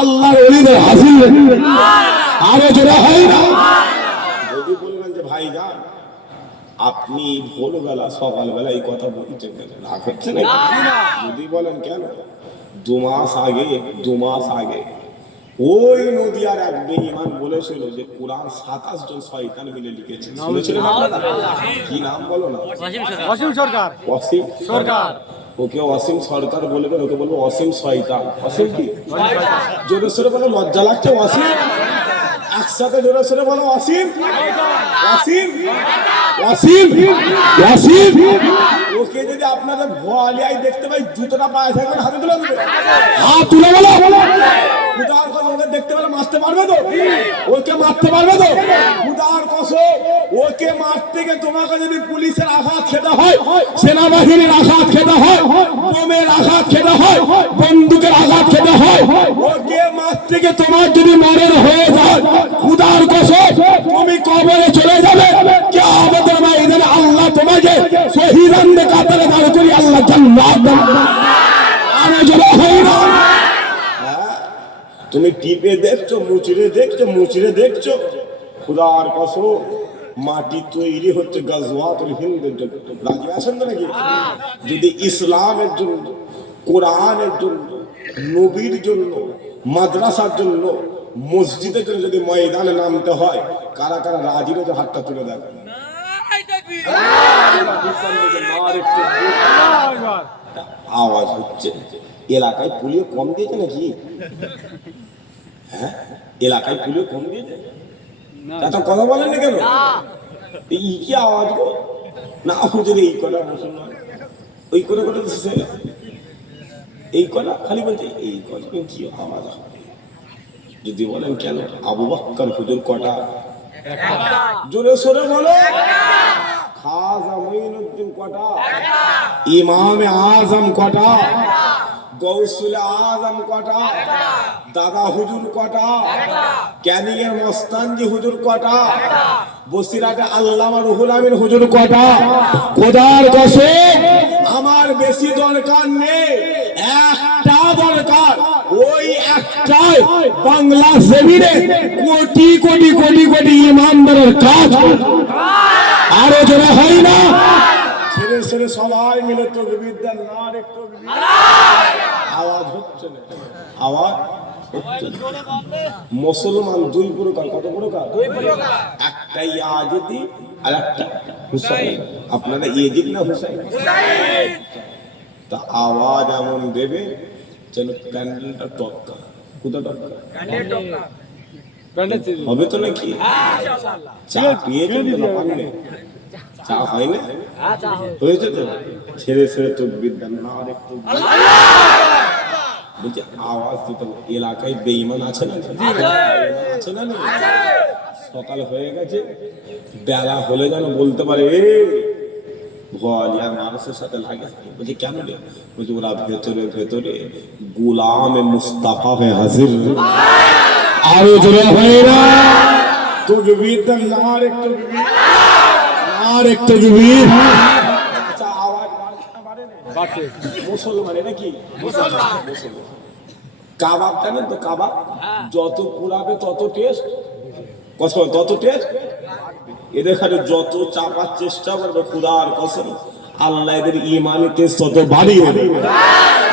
আল্লাহর ওলিদের হাজির। আরো জোরে হয় না? যদি বলবেন যে ভাইজান আপনি ভোরবেলা সকালবেলা এই কথা বলছেন রাগ হচ্ছে না? যদি বলেন কেন, 2 মাস আগে ওই নদিয়ার এক বেঈমান বলেছিল যে কোরআন 27 জন শয়তান মিলে লিখেছে। শুনেছিলেন আপনারা? কি নাম বলো না? অসীম সরকার। অসীম সরকার। ওকে অসীম সরকার বলবেন, ওকে বলবো অসীম শয়তান। অসীম কি? জোরে সোরে বলো, লজ্জা লাগছে? অসীম একসাথে জোরে সোরে বলো, অসীম অসীম অসীম অসীম। ওকে যদি আপনাদের ভয়ালিয়ায় দেখতে পাই জুতোটা পায়ে থাকবেন, হাতে তুলে দেবে, হাত তুলে বলো খুদার কসম ওকে দেখতে পেলে মারতে পারবে তো? ওকে মারতে পারবে তো? খুদার কসম ওকে মারতে গিয়ে তোমাকে যদি পুলিশের আঘাত খেতে হয়, সেনাবাহিনীর আঘাত খেতে হয়, বোমের আঘাত খেতে হয়, বন্দুকের আঘাত খেতে হয়, ওকে মারতে গিয়ে তোমার যদি মরণ হয়ে যায়, খুদার কসম তুমি কবরে চলে যাবে। কিয়ামতের ময়দানে আল্লাহ তোমাকে শহীদানদের কাতারে দাঁড় করি আল্লাহ জান্নাত দান করবে। আরো জোরে হয় না? তুমি টিপে দেখছো, মুচড়ে দেখছো, খুদার কসম মাটি তৈরি হচ্ছে গাজওয়াতুল হিন্দের জন্য। রাজি আছেন তো নাকি? যদি ইসলামের জন্য, কোরআনের জন্য, নবীর জন্য, মাদ্রাসার জন্য, মসজিদের জন্য যদি ময়দানে নামতে হয়, কারা কারা রাজি রয়েছে হাতটা তুলে দেবে। আওয়াজ হচ্ছে। এলাকায় পুলিশ কম দিয়েছে নাকি? হ্যাঁ, এলাকায় পুলিশ কম দিয়েছে। এত কথা বলেন না কেন? এই কি আওয়াজ গো? না হুজুর এই কটা মুসলমান ওই করে করে এই কটা খালি বলছে এই কটা কি আওয়াজ হবে? যদি বলেন কেন, আবু বকর হুজুর কটা? জোরে সোরে বলো। খাজা মঈনুদ্দিন কটা? ইমামে আজম কটা? গৌসুল আজম কটা? দাদা হুজুর কটা? ক্যানিংয়ের মস্তানজি হুজুর কটা? বসিরাটে আল্লামা রুহুল আমিন হুজুর কটা? খোদার কসম আমার বেশি দরকার নেই, একটা দরকার, ওই একটাই বাংলা জমিনে কোটি কোটি কোটি কোটি ইমানদারের কাজ। আরো জোরে হয় না? ছেড়ে ছেড়ে সবাই মিলে তাকবীর দেন, নারে তাকবীর। আওয়াজ হচ্ছে না, আওয়াজ হচ্ছে না। মুসলমান দুই প্রকার। কত প্রকার? একটা ইয়াজিদি আর একটা হুসাইন। আপনারা ইয়াজিদ না হুসাইন? তা আওয়াজ এমন দেবে যেন প্যান্ডেলটা টক্কা। কোথা টক্কা হবে তো নাকি? চা পিয়েছেন তো না? পাননি? চা হয় না? হয়েছে তো? ছেড়ে ছেড়ে তাকবীর দেন, নারে তাকবীর। বলছে আওয়াজ দিতে এলাকায় বেঈমান আছে না? আছে না? সকাল হয়ে গেছে, বেলা হলে যেন বলতে পারে এ ভয়ালিয়ার মানুষের সাথে লাগে। বলছে কেন রে? বলছে ওরা ভেতরে ভেতরে গোলামে মুস্তাফা হয়ে হাজির। আরো জোরে হয় না? তাকবীর দেন, নারে তাকবীর, নারে তাকবীর। আচ্ছা আওয়াজ বাড়ছে না? বাড়ছে। মুসলমান নাকি? মুসলমান। কাবাব জানেন তো? কাবাব যত পুরাবে তত টেস্ট, কসম তত টেস্ট। এদের খালি যত চাপার চেষ্টা করবে খুদার কসম আল্লাহ এদের ইমানের টেস্ট তত বাড়িয়ে দেবে।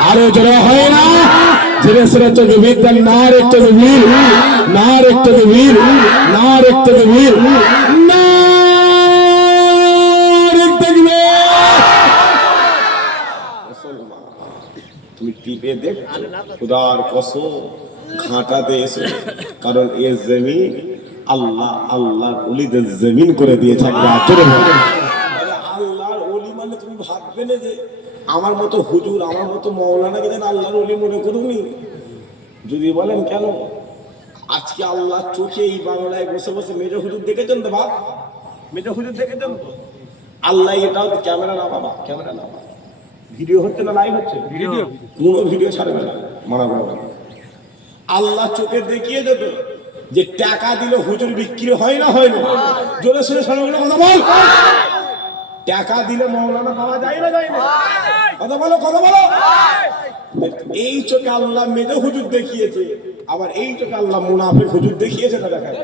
আরো জোরে হয় না, জেনে শুনে তাকবীর দেন, নারে তাকবীর, নারে তাকবীর, নারে তাকবীর, নারে তাকবীর। তুমি টিপে দেখছো খোদার কসম খাঁটাতে এসো, কারণ এ জমিন আল্লাহ আল্লাহর ওলিদের জমিন করে দিয়েছে। আল্লাহর ওলি মানে তুমি ভাববে না যে আমার মতো হুজুর, আমার মতো মৌলানাকে যেন আল্লাহর ওলি মনে করুনি। যদি বলেন কেন, আজকে আল্লাহ চোখে এই বাংলায় বসে বসে মেজো হুজুর দেখেছেন তো? বাপ মেজো হুজুর দেখেছেন তো? আল্লাহ এটাও ক্যামেরা না বাবা, ক্যামেরা না, ভিডিও হচ্ছে না লাইভ হচ্ছে? ভিডিও, কোনো ভিডিও ছাড়বে না, মানা করবে না। আল্লাহ চোখে দেখিয়ে দেবে যে টাকা দিলে হুজুর বিক্রি হয় না, হয় না? জোরে শুনে শোনো কথা বল। টাকা দিলে মৌলানা পাওয়া যায় না, যায় না? কথা বলো, কথা বলো। এই চোখে আল্লাহ মেজো হুজুর দেখিয়েছে, আবার এই চোখে আল্লাহ মুনাফিক হুজুর দেখিয়েছে না দেখায়?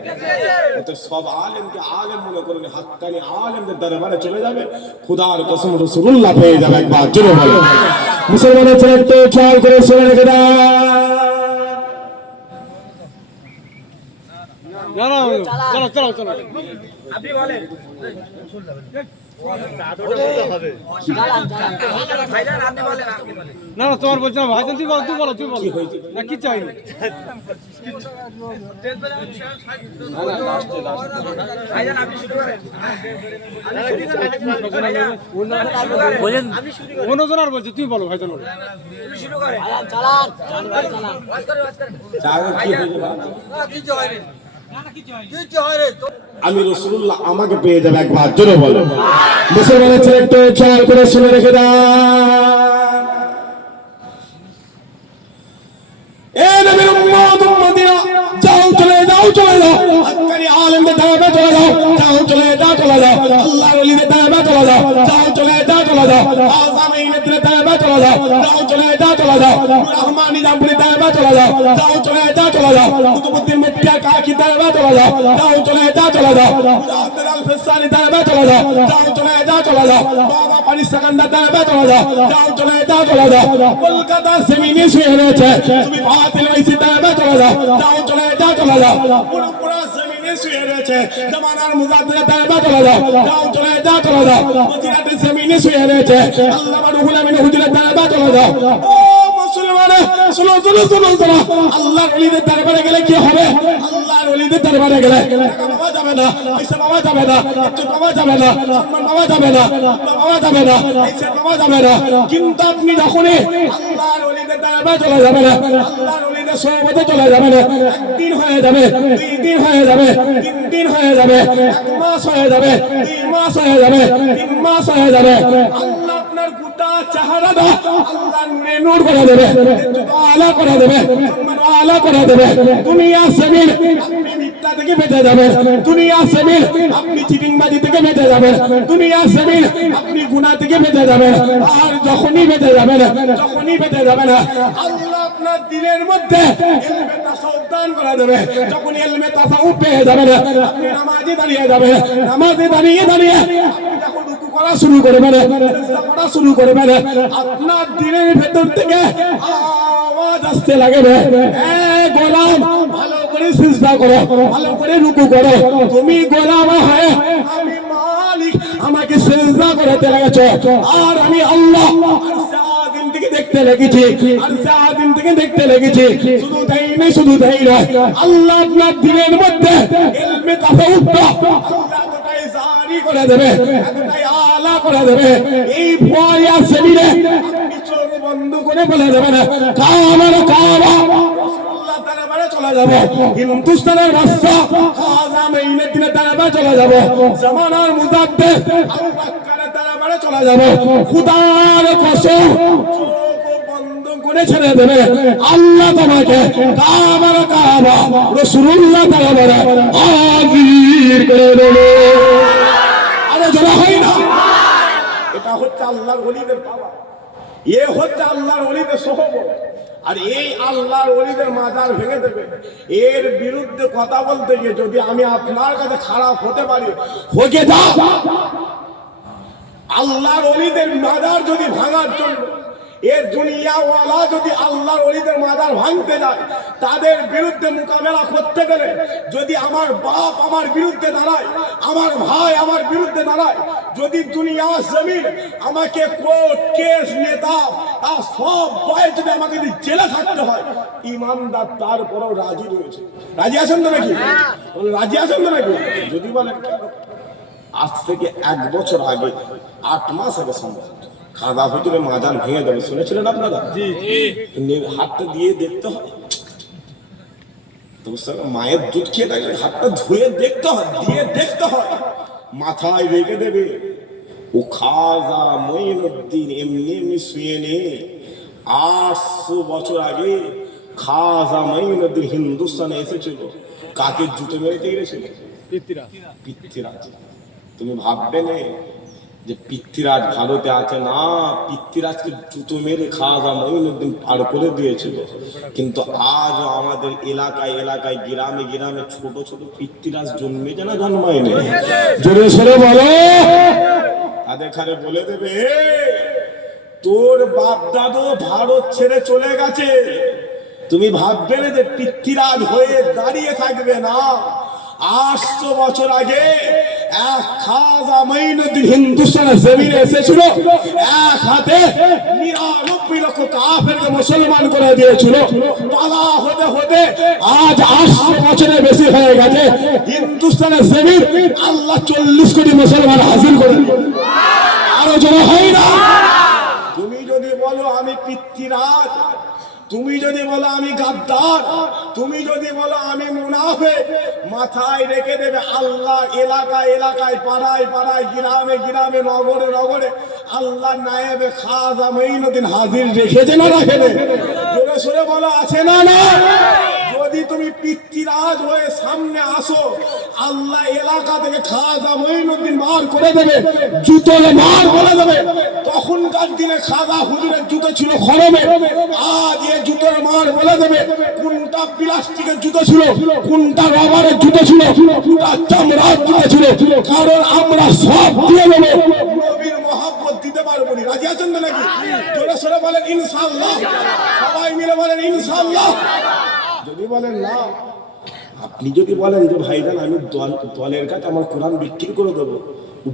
তো সব আলেমকে আলেম মনে করেন, হাক্কানি আলেমদের দরবারে চলে যাবে, খোদার কসম রাসূলুল্লাহ পেয়ে যাবে। একবার জোরে বলো। মুসলমানের ছেলে একটু খেয়াল করে শুনে রেখে দাও। চলো চলো চলো, আপনি বলেন। না না তোমার বলছি না ভাইজান, তুই বলো, তুই বলো, তুই বলো না, কি চাই অন্যজন আর বলছে, তুই বলো ভাইজান। আমি রাসূলুল্লাহ আমাকে পেয়ে যাবে। একবার জোরে বলো। মুসলমানের ছেলে একটু খেয়াল করে শুনে রেখে দাও। এ নবীর উম্মত উম্মতিরা, যাও চলে যাও, চলে যাও হাক্কানি আলেমদের দাওয়াতে চলে যাও, যাও চলে যাও, চলে যাও আল্লাহর ওলিদের দাওয়াতে চলে যাও, যাও চলে যাও, চলে যাও আযামিনের দাওয়াতে চলে যাও, যাও চলে যাও, চলে যাও রহমানি জামপুরির দাওয়াতে চলে যাও, যাও চলে যাও, চলে যাও কুতুবউদ্দিন মুফতি কাকি দাওয়াতে চলে যাও, যাও চলে যাও, চলে যাও আব্দুল আল ফসানি দাওয়াতে চলে যাও, যাও চলে যাও, চলে যাও বাবা পারিস সেকেন্ডার দাওয়াতে চলে যাও, যাও চলে যাও, চলে যাও কলকাতা জমিনে শুয়ে রয়েছে তুমি বাতিল ওইসি দাওয়াতে চলে যাও, যাও চলে যাও, চলে যাও পুরো জমিনে শুয়ে রয়েছে জামানার মুজাদ্দিদ দাওয়াতে চলে যাও, যাও চলে যাও, চলে যাও মদিনার জমিনে শুয়ে রয়েছে আল্লামা রুহুল আমিন হুজুরের দাওয়াতে চলে যাও। ও মুসলমান, শুনো শুনো শুনো শুনো, আল্লাহর ওলিদের দরবারে গেলে কি হবে? আল্লাহর ওলিদের দরবারে গেলে টাকা পাওয়া যাবে না, পয়সা পাওয়া যাবে না, ইজ্জত পাওয়া যাবে না, সম্মান পাওয়া যাবে না, পাওয়া যাবে না, পয়সা পাওয়া যাবে না। কিন্তু আপনি যখনই আল্লাহর ওলিদের দরবারে চলে যাবেন, আল্লাহর ওলিদের সোহবতে চলে যাবেন, একদিন হয়ে যাবে, দুই দিন হয়ে যাবে, তিন দিন হয়ে যাবে, এক মাস হয়ে যাবে, 2 মাস হয়ে যাবে, 3 মাস হয়ে যাবে, আল্লাহ আপনার গোটা চেহারাটা আল্লাহ নূরে নূর করে দেবে, আলা করে দেবে, সম্মান আলা করে দেবে। দুনিয়া জমিন আপনি মিথ্যা থেকে বেঁচে যাবেন, দুনিয়া জমিন আপনি চিটিংবাজি থেকে বেঁচে যাবেন, দুনিয়া জমিন আপনি গুনাহ থেকে বেঁচে যাবেন। আর যখনই বেঁচে যাবেন, যখনই বেঁচে যাবেন, আল্লাহ আপনার দিলের মধ্যে ইলমে তাসাউফ দান করে দেবে। যখন ইলমে তাসাউফ পেয়ে যাবেন, আপনি নামাজে দাঁড়িয়ে যাবেন, নামাজে দাঁড়িয়ে দাঁড়িয়ে আপনি যখন রুকু করা শুরু করবেন, সিজদা করা শুরু করবেন, আপনার দিলের ভেতর থেকে আওয়াজ আসতে লাগবে, এ গোলাম ভালো করে সিজদা করো, ভালো করে রুকু করো, তুমি গোলাম হয়ে আমি মালিক আমাকে সিজদা করতে লেগেছো, আর আমি আল্লাহ দিন থেকে দেখতে লেগেছি, আর সারাদিন থেকে দেখতে লেগেছি। শুধু তাই নয়, শুধু তাই নয়, আল্লাহ আপনার দিলের মধ্যে ইলমে তাসাউফটা আল্লাহ এতটাই জারি করে দেবে, এতটাই আলা করে দেবে, এই ভয়া জমিনে আপনি চোখ বন্ধ করে বলে দেবেন কাবার কাবা রাসূলুল্লাহ দরবারে চলে যাব, হিন্দুস্তানের বাদশা খাজা মাইনুদ্দিনের দরবারে চলে যাব, জামানার মুজাদ্দিদ আবু বকরের দরবারে চলে যাব। খোদার কসম চোখ বন্ধ করে ছেড়ে দেবে, আল্লাহ তোমাকে কাবার কাবা রাসূলুল্লাহ দরবারে হাজির করে দেবে। আরে যারা হয় না, এটা হচ্ছে আল্লাহর ওলিদের পাওয়া, এ হচ্ছে আল্লাহর ওলিদের সোহবত। আর এই আল্লাহর ওলিদের মাজার ভেঙে দেবে, এর বিরুদ্ধে কথা বলতে গিয়ে যদি আমি আপনার কাছে খারাপ হতে পারি, হয়ে যাও, আল্লাহর ওলিদের মাজার যদি ভাঙার জন্য এ দুনিয়াওয়ালা যদি আল্লাহর ওলিদের মাজার ভাঙতে যায়, তাদের বিরুদ্ধে মোকাবেলা করতে গেলে যদি আমার বাপ আমার বিরুদ্ধে দাঁড়ায়, আমার ভাই আমার বিরুদ্ধে দাঁড়ায়, যদি দুনিয়া জমিন আমাকে কোর্ট কেস নেতা আর সব ভয়ে যদি আমাকে যদি জেলে থাকতে হয়, ইমানদার তারপরেও রাজি রয়েছে। রাজি আছেন তো নাকি? রাজি আছেন তো নাকি? যদি বলেন আজ থেকে 1 বছর আগে 8 মাস আগে সম্ভব খাদা হুজুরের মাজার ভেঙে দেবে, শুনেছিলেন আপনারা? হাতটা দিয়ে দেখতে হয়, মায়ের দুধ খেয়ে থাকলে হাতটা ধুয়ে দেখতে হয়, দিয়ে দেখতে হয়, মাথায় রেখে দেবে ও খাজা মঈনুদ্দিন এমনি এমনি শুয়ে নেই। 800 বছর আগে খাজা মঈনুদ্দিন হিন্দুস্তানে এসেছিল, কাকে জুতো মেরে গেছিল? পৃথ্বীরাজ। তুমি ভাববে না যে পৃথ্বীরাজ ভারতে আছে, না, পৃথ্বীরাজকে জুতো মেরে খাজা মঈনুদ্দিন পার করে দিয়েছিল। কিন্তু আজও আমাদের এলাকায় এলাকায় গ্রামে গ্রামে ছোট ছোট পৃথ্বীরাজ জন্মেছে না জন্মায়নি? জোরে সরে বলো। তাদের খানে বলে দেবে তোর বাপ দাদু ভারত ছেড়ে চলে গেছে, তুমি ভাববে না যে পৃথ্বীরাজ হয়ে দাঁড়িয়ে থাকবে, না। 800 বছর আগে এক খাজা মঈনুদ্দিন হিন্দুস্তানের জমিনে এসেছিল, এক হাতে 99 লক্ষ কাফেরকে মুসলমান করে দিয়েছিল। পালা হতে হতে আজ 800 বছরের বেশি হয়ে গেছে, হিন্দুস্তানের জমিন আল্লাহ 40 কোটি মুসলমান হাসিল করে দিয়েছে। আরো জোরে হয় না? তুমি যদি বলো আমি পৃথ্বীরাজ, তুমি যদি বলো আমি গাদ্দার, তুমি যদি বলো আমি মুনাফিক, মাথায় রেখে দেবে আল্লাহ এলাকায় এলাকায় পাড়ায় পাড়ায় গ্রামে গ্রামে নগরে নগরে আল্লাহ নায়েবে খাজা মঈনুদ্দিন হাজির রেখেছে না রাখেনি? জোরে সরে বলো আছে না? না। যদি তুমি পৃথ্বীরাজ হয়ে সামনে আসো, আল্লাহ এলাকা থেকে খাজা মঈনুদ্দিন বার করে দেবে, জুতোর মার বলে দেবে। তখনকার দিনে খাজা হুজুরের জুতো ছিল খরমে, আজ এ জুতোর মার বলে দেবে কোনটা প্লাস্টিকের জুতো ছিল, কোনটা রবারের জুতো ছিল, কোনটা চামড়ার জুতো ছিল, কারণ আমরা সব দিয়ে দেবো, নবীর মহব্বত দিতে পারবো না। রাজি আছেন তো নাকি? জোরে সরে বলেন ইনশাআল্লাহ। সবাই মিলে বলেন ইনশাআল্লাহ। যদি বলেন না, আপনি যদি বলেন যে ভাইজান আমি দলের কাছে আমার কোরআন বিক্রি করে দেবো,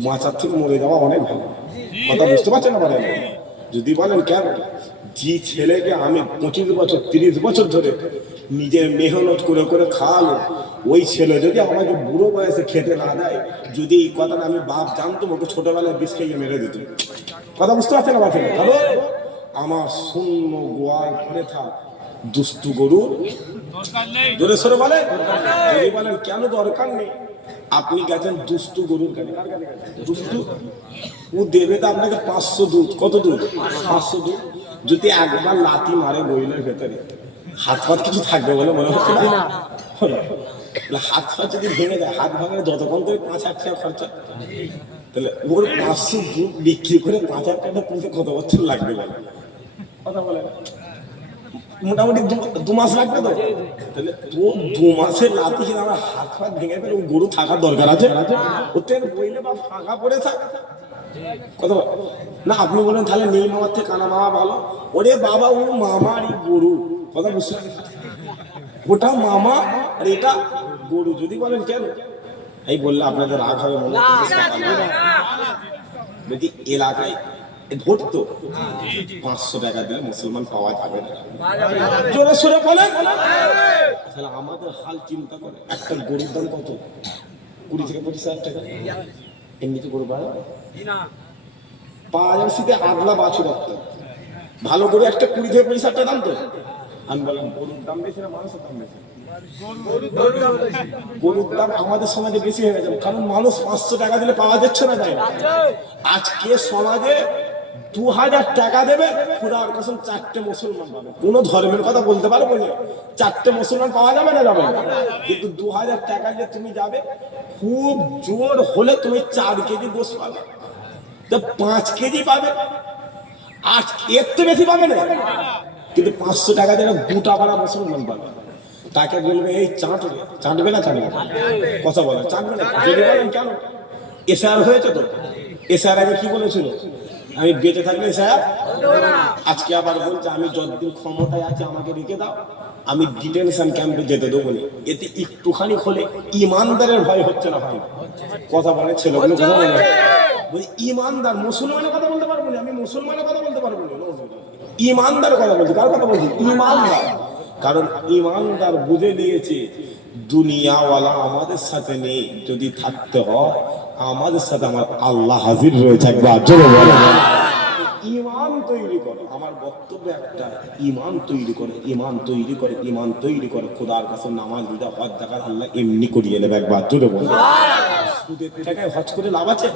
বাঁচার থেকে মরে যাওয়া অনেক ভালো। কথা বুঝতে পারছেন না? বলেন যদি বলেন কেন, যে ছেলেকে আমি 25 বছর 30 বছর ধরে নিজের মেহনত করে করে খাওয়ালো, ওই ছেলে যদি আমাকে বুড়ো বয়সে খেতে না দেয়, যদি এই কথাটা আমি বাপ জানতো, ওকে ছোটবেলায় বিষ খেয়ে মেরে দিত। কথা বুঝতে পারছেন না? পারছেন? কারণ আমার শূন্য গোয়াল ঘরে থাক দুষ্টু গরু জোরে সরে বলে। যদি বলেন কেন দরকার নেই, আপনি গেছেন দুষ্টু গরুর কাছে, দুষ্টু ও দেবে তো আপনাকে 500 দুধ। কত দুধ? 500 দুধ। যদি একবার লাথি মারে বইলের ভেতরে, হাত ফাত কিছু থাকবে বলে মনে হচ্ছে না? হাত ফাত যদি ভেঙে যায়, হাত ভাঙলে যতক্ষণ করে 5,000 টাকা খরচা, তাহলে ওর 500 দুধ বিক্রি করে 5,000 টাকা তুলতে কত বছর লাগবে বলে? কথা বলে মোটামুটি 2 মাস লাগবে তো। তাহলে তো 2 মাসের লাথি কিনা আমার হাত ফাত ভেঙে ফেলে গরু থাকার দরকার আছে? ওতে বইলে বা ফাঁকা পড়ে থাক। কথা না, আপনি বলেন তাহলে নেই মামার থেকে কানা মামা ভালো। ওরে বাবা, ও মামারই গরু। কথা বুঝতে, ওটা মামা আর এটা গরু। যদি বলেন কেন, এই বললে আপনাদের রাগ হবে মনে হচ্ছে। যদি এলাকায় ভোট তো 500 টাকা দিলে মুসলমান পাওয়া যাবে না, জোরে সোরে বলেন। তাহলে আমাদের হাল চিন্তা করে, একটা গরুর দাম কত? 20 থেকে 25,000 টাকা। এমনিতে গরু পাওয়া যাবে শীতে আগলা বাছুর একটা ভালো করে একটা 20 থেকে 25,000 টাকা দাম তো। আমি বললাম গরুর দাম বেশি না মানুষের দাম বেশি? গরুর দাম আমাদের সমাজে বেশি হয়ে গেছে, কারণ মানুষ 500 টাকা দিলে পাওয়া যাচ্ছে না। তাই আজকে সমাজে 2000 টাকা দেবে, খুদার কসম 4টে মুসলমান পাবে। কোন ধর্মের কথা বলতে পারবো না, 4টে মুসলমান পাওয়া যাবে না? যাবে। কিন্তু 2000 টাকা দিয়ে তুমি যাবে, খুব জোর হলে তুমি 4 কেজি গোশ পাবে, তো 5 কেজি পাবে, 8 এর তো বেশি পাবে না। কিন্তু 500 টাকা দিয়ে গোটা পাড়া মুসলমান পাবে। তাকে বলবে এই চাটবে, চাটবে না? চাটবে। কথা বলে চাটবে না। যদি বলেন কেন, এসআর হয়েছে তো, এসআর আগে কি বলেছিল? আমি বেঁচে থাকলে এসআর আজকে আবার বলছে আমি যতদিন ক্ষমতায় আছে আমাকে রেখে দাও, আমি ডিটেনশন ক্যাম্পে যেতে দেবো না। এতে একটুখানি হলে ইমানদারের ভয় হচ্ছে না ভাই? কথা বলে ছেলেগুলো কথা বলে বলি ইমানদার মুসলমানের কথা বলতে পারবো না, আমি মুসলমানের কথা বলতে পারবো না, ইমানদার কথা বলছি। কার কথা বলছি? ইমানদার। কারণ ইমানদার বুঝে নিয়েছে দুনিয়াওয়ালা আমাদের সাথে নেই, যদি থাকতে হয় আমাদের সাথে আমার আল্লাহ হাজির রয়েছে। একবার জোরে বলো ইমান তৈরি করো। আমার বক্তব্য একটা, ইমান তৈরি করে, ইমান তৈরি করে, ইমান তৈরি করে। খোদার কাছে নামাজ রোজা হজ জাকাত আল্লাহ এমনি করিয়ে নেবে। একবার জোরে বলো সুদের টাকায় হজ করে লাভ আছে?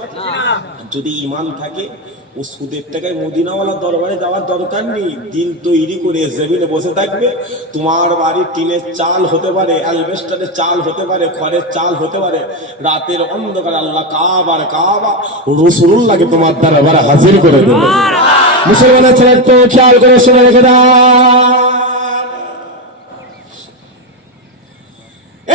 যদি ইমান থাকে ও সুদের টাকায় মদিনাওয়ালা দরবারে যাওয়ার দরকার নেই। দিল তৈরি করে জমিনে বসে থাকবে। তোমার বাড়ি টিনের চাল হতে পারে, অ্যালবেস্টারের চাল হতে পারে, খড়ের চাল হতে পারে। রাতের অন্ধকার আল্লাহ কাবার কাবা রাসূলুল্লাহকে তোমার দরবারে হাজির করে দেবে। মুসলমানের ছেলে তো খেয়াল করে শুনে রেখে দাও।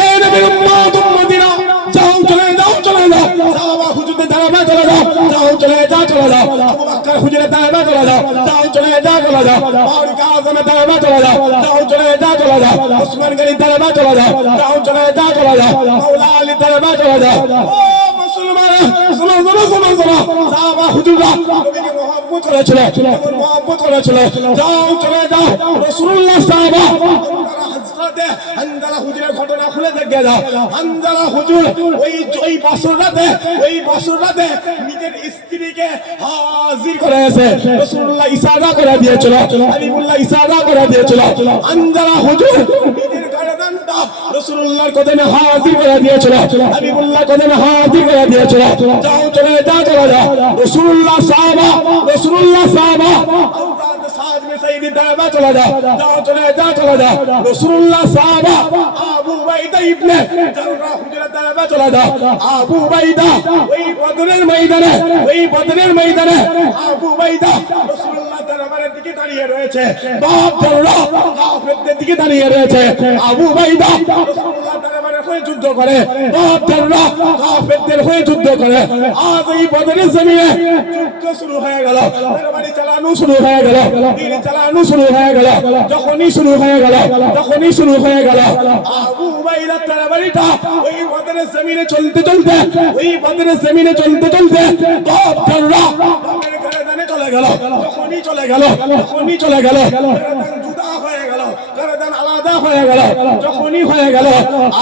এই নবীর উম্মত উম্মতিরা যাও চলে যাও চলে যাও। সাহাবা হুজুরদের দরবারে চলে যাও, যাও চলে যাও চলে যাও। আবু বকর হুজুরের দরবারে চলে যাও, যাও চলে যাও চলে যাও। ফারুক আযমের দরবারে চলে যাও, যাও চলে যাও চলে যাও। ওসমান গনির দরবারে চলে যাও, যাও চলে যাও চলে যাও। মাওলা আলীর দরবারে চলে যাও। ও মুসলমান শুনো শুনো শুনো শুনো, সাহাবা হুজুররা নবীকে মহব্বত করেছিল, এমন মহব্বত করেছিল। যাও চলে যাও রাসূলুল্লাহ সাহাবা হযরতে হানজালা হুজুরের ঘটনা খুলে দেখে দাও। হানজালা হুজুর ওই বছর রাতে নিজের স্ত্রীকে হাজির করে এসে রাসূলুল্লাহ ইশারা করে দিয়েছিল, হাবিবুল্লাহ ইশারা করে দিয়েছিল। হানজালা হুজুর নিজের গর্দানটা রাসূলুল্লাহর কদমে হাজির করে দিয়েছিল, হাবিবুল্লাহ কদমে হাজির করে দিয়েছিল। যাও চলে যাও চলে যাও। রাসূলুল্লাহ সাহাবা আওরাদ সাদ মে সাইয়্যিদ দাবা চলে যাও, যাও চলে যাও চলে যাও। রাসূলুল্লাহ সাহাবা আবু উবাইদা ইবনে জাররাহ হুজুরের দাবা চলে যাও। আবু উবাইদা ওই বদরের ময়দানে আবু উবাইদা রাসূলুল্লাহ দরবারের দিকে দাঁড়িয়ে রয়েছে। বাপ জাররাহ কাফেরদের দিকে দাঁড়িয়ে রয়েছে। আবু উবাইদা রাসূলুল্লাহ দরবারের হয়ে যুদ্ধ করে, বাপ জাররাহ কাফেরদের হয়ে যুদ্ধ করে। আজ এই বদরের জমিনে যুদ্ধ শুরু হয়ে গেল, তরবারি চালানো শুরু হয়ে গেল, তীর চালানো শুরু হয়ে গেল। যখনই শুরু হয়ে গেল আবু উবাইদা তরবারিটা ওই বদরের জমিনে চলতে বাপ জাররাহ বাপের গর্দানে চলে গেল। যখনই চলে গেল গর্দান জুদা হয়ে গেল, গর্দান আলাদা হয়ে গেল। যখনই হয়ে গেল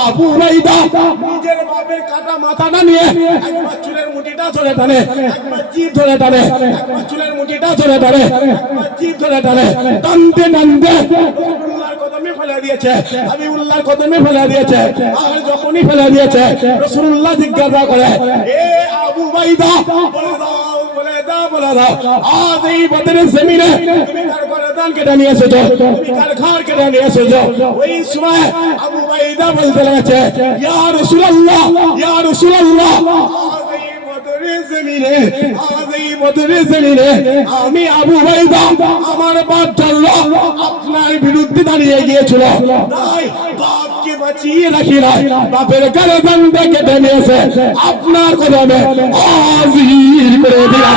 আবু উবাইদা নিজের বাপের কাটা মাথাটা নিয়ে একবার চুলের মুঠিটা ধরে টানে, একবার জিভ ধরে টানে, একবার চুলের মুঠিটা ধরে টানে, একবার জিভ ধরে টানে। টানতে রাসূলুল্লাহর কদমে ফেলে দিয়েছে, হাবিবুল্লাহর কদমে ফেলে দিয়েছে। আর যখনই ফেলে দিয়েছে রাসূলুল্লাহ জিজ্ঞাসা করে, এ আবু উবাইদা বলে দাও আজ এই বদরের জমিনে তুমি কার গর্দান কেটে নিয়ে এসেছো, তুমি কার ঘাড় কেটে নিয়ে এসেছো? ওই সময় আবু উবাইদা বলতে লাগছে, ইয়া রাসূলুল্লাহ আজ এই বদরের জমিনে আমি আবু উবাইদা আমার বাপ জাররাহ আপনার বিরুদ্ধে দাঁড়িয়ে গিয়েছিল, তাই বাপকে বাঁচিয়ে রাখি নাই, বাপের গর্দানটা কেটে নিয়েছে আপনার কদমে হাজির করে দিলাম।